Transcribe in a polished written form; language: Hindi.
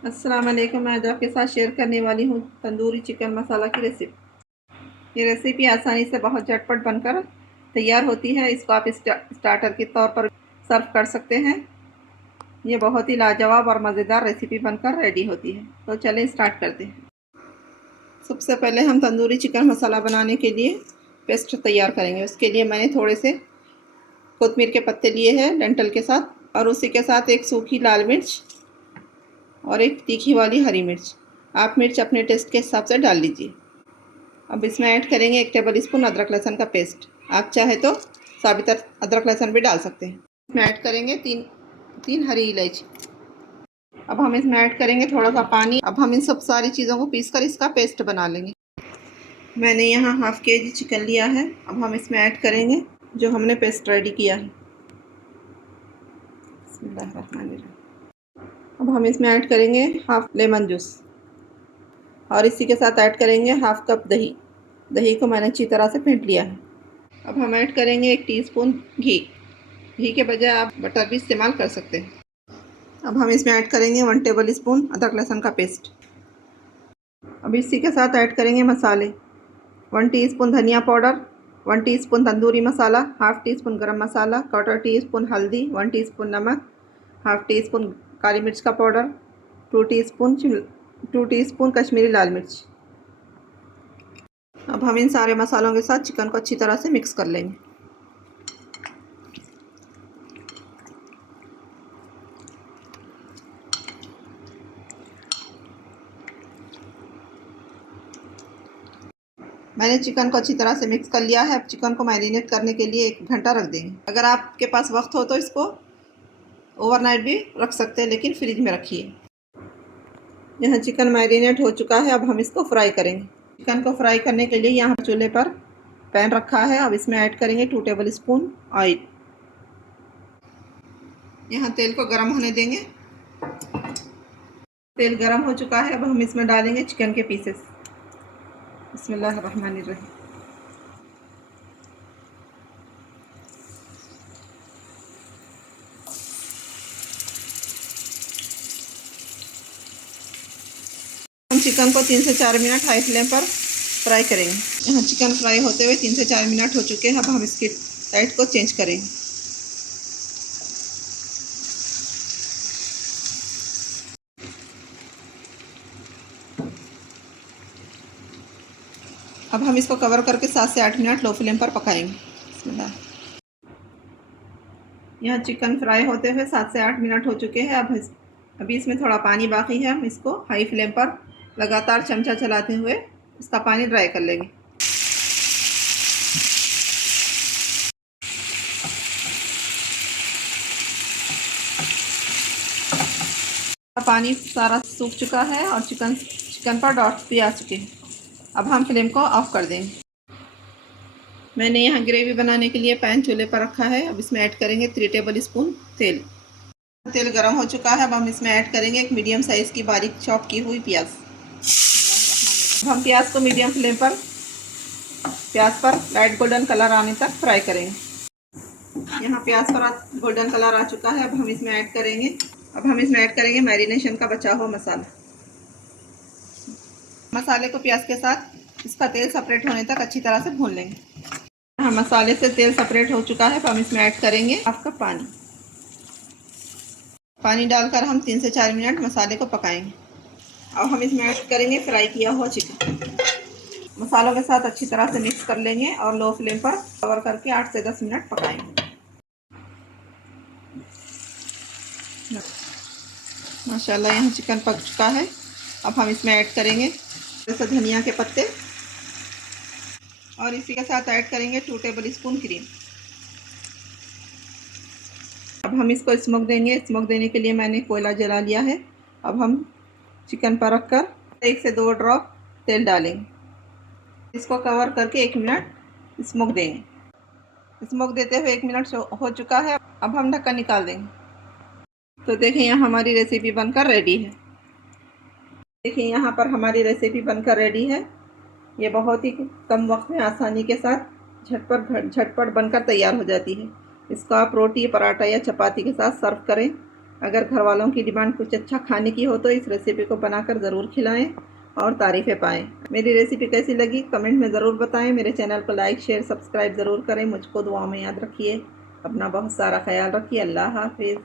अस्सलाम वालेकुम। मैं आज आपके साथ शेयर करने वाली हूँ तंदूरी चिकन मसाला की रेसिपी। ये रेसिपी आसानी से बहुत झटपट बनकर तैयार होती है। इसको आप स्टार्टर के तौर पर सर्व कर सकते हैं। ये बहुत ही लाजवाब और मज़ेदार रेसिपी बनकर रेडी होती है। तो चलें स्टार्ट करते हैं। सबसे पहले हम तंदूरी चिकन मसाला बनाने के लिए पेस्ट तैयार करेंगे। उसके लिए मैंने थोड़े से कोतमीर के पत्ते लिए हैं डंठल के साथ, और उसी के साथ एक सूखी लाल मिर्च और एक तीखी वाली हरी मिर्च। आप मिर्च अपने टेस्ट के हिसाब से डाल लीजिए। अब इसमें ऐड करेंगे 1 टेबल स्पून अदरक लहसुन का पेस्ट। आप चाहे तो साबित अदरक लहसुन भी डाल सकते हैं। इसमें ऐड करेंगे तीन हरी इलायची। अब हम इसमें ऐड करेंगे थोड़ा सा पानी। अब हम इन सब सारी चीज़ों को पीसकर इसका पेस्ट बना लेंगे। मैंने यहाँ हाफ केजी चिकन लिया है। अब हम इसमें ऐड करेंगे जो हमने पेस्ट रेडी किया है। अब हम इसमें ऐड करेंगे हाफ लेमन जूस, और इसी के साथ ऐड करेंगे हाफ कप दही। दही को मैंने अच्छी तरह से फेंट लिया है। अब हम ऐड करेंगे 1 टीस्पून घी। घी के बजाय आप बटर भी इस्तेमाल कर सकते हैं। अब हम इसमें ऐड करेंगे 1 टेबल स्पून अदरक लहसुन का पेस्ट। अब इसी के साथ ऐड करेंगे मसाले। 1 टीस्पून धनिया powder, 1 teaspoon tandoori masala, half tea spoon गरम मसाला, 1/4 टीस्पून हल्दी, 1 टीस्पून नमक, हाफ टी स्पून काली मिर्च का पाउडर, 2 टीस्पून कश्मीरी लाल मिर्च। अब हम इन सारे मसालों के साथ चिकन को अच्छी तरह से मिक्स कर लेंगे। मैंने चिकन को अच्छी तरह से मिक्स कर लिया है। अब चिकन को मैरिनेट करने के लिए 1 घंटा रख देंगे। अगर आपके पास वक्त हो तो इसको ओवरनाइट भी रख सकते हैं, लेकिन फ्रिज में रखिए। यहाँ चिकन मैरिनेट हो चुका है। अब हम इसको फ्राई करेंगे। चिकन को फ्राई करने के लिए यहाँ चूल्हे पर पैन रखा है। अब इसमें ऐड करेंगे 2 टेबल स्पून ऑयल। यहाँ तेल को गर्म होने देंगे। तेल गर्म हो चुका है। अब हम इसमें डालेंगे चिकन के पीसेस। बिस्मिल्लाहिर्रहमानिर्रहीम। हम चिकन को 3 से 4 मिनट हाई फ्लेम पर फ्राई करेंगे। यहाँ चिकन फ्राई होते हुए 3 से 4 मिनट हो चुके हैं। अब हम इसकी साइड को चेंज करेंगे। अब हम इसको कवर करके 7 से 8 मिनट लो फ्लेम पर पकाएंगे। यहाँ चिकन फ्राई होते हुए 7 से 8 मिनट हो चुके हैं। अभी इसमें थोड़ा पानी बाकी है। हम इसको हाई फ्लेम पर लगातार चमचा चलाते हुए इसका पानी ड्राई कर लेंगे। पानी सारा सूख चुका है और चिकन पर डॉट्स भी आ चुके हैं। अब हम फ्लेम को ऑफ कर देंगे। मैंने यहाँ ग्रेवी बनाने के लिए पैन चूल्हे पर रखा है। अब इसमें ऐड करेंगे 3 टेबल स्पून तेल। तेल गर्म हो चुका है। अब हम इसमें ऐड करेंगे एक मीडियम साइज़ की बारीक चॉप की हुई प्याज। अब हम प्याज को मीडियम फ्लेम पर लाइट गोल्डन कलर आने तक फ्राई करेंगे। यहाँ प्याज पर गोल्डन कलर आ चुका है। अब हम इसमें ऐड करेंगे मैरिनेशन का बचा हुआ मसाला। मसाले को प्याज के साथ इसका तेल सेपरेट होने तक अच्छी तरह से भून लेंगे। यहाँ मसाले से तेल सेपरेट हो चुका है। तो हम इसमें ऐड करेंगे हाफ कप पानी डालकर हम 3 से 4 मिनट मसाले को पकाएंगे। अब हम इसमें ऐड करेंगे फ्राई किया हुआ चिकन। मसालों के साथ अच्छी तरह से मिक्स कर लेंगे और लो फ्लेम पर कवर करके 8 से 10 मिनट पकाएंगे। माशाल्लाह यहाँ चिकन पक चुका है। अब हम इसमें ऐड करेंगे जैसे धनिया के पत्ते, और इसी के साथ ऐड करेंगे 2 टेबल स्पून क्रीम। अब हम इसको स्मोक देंगे। स्मोक देने के लिए मैंने कोयला जला लिया है। अब हम चिकन पर रखकर 1 से 2 ड्रॉप तेल डालेंगे। इसको कवर करके 1 मिनट स्मोक देंगे। स्मोक देते हुए 1 मिनट हो चुका है। अब हम ढक्कन निकाल देंगे। तो देखें यहाँ हमारी रेसिपी बनकर रेडी है। देखिए यहाँ पर हमारी रेसिपी बनकर रेडी है। ये बहुत ही कम वक्त में आसानी के साथ झटपट बनकर तैयार हो जाती है। इसको आप रोटी, पराठा या चपाती के साथ सर्व करें अगर घर वालों की डिमांड कुछ अच्छा खाने की हो तो इस रेसिपी को बनाकर ज़रूर खिलाएं और तारीफ़ें पाएं। मेरी रेसिपी कैसी लगी कमेंट में ज़रूर बताएं। मेरे चैनल को लाइक शेयर सब्सक्राइब ज़रूर करें। मुझको दुआओं में याद रखिए। अपना बहुत सारा ख्याल रखिए। अल्लाह हाफिज़।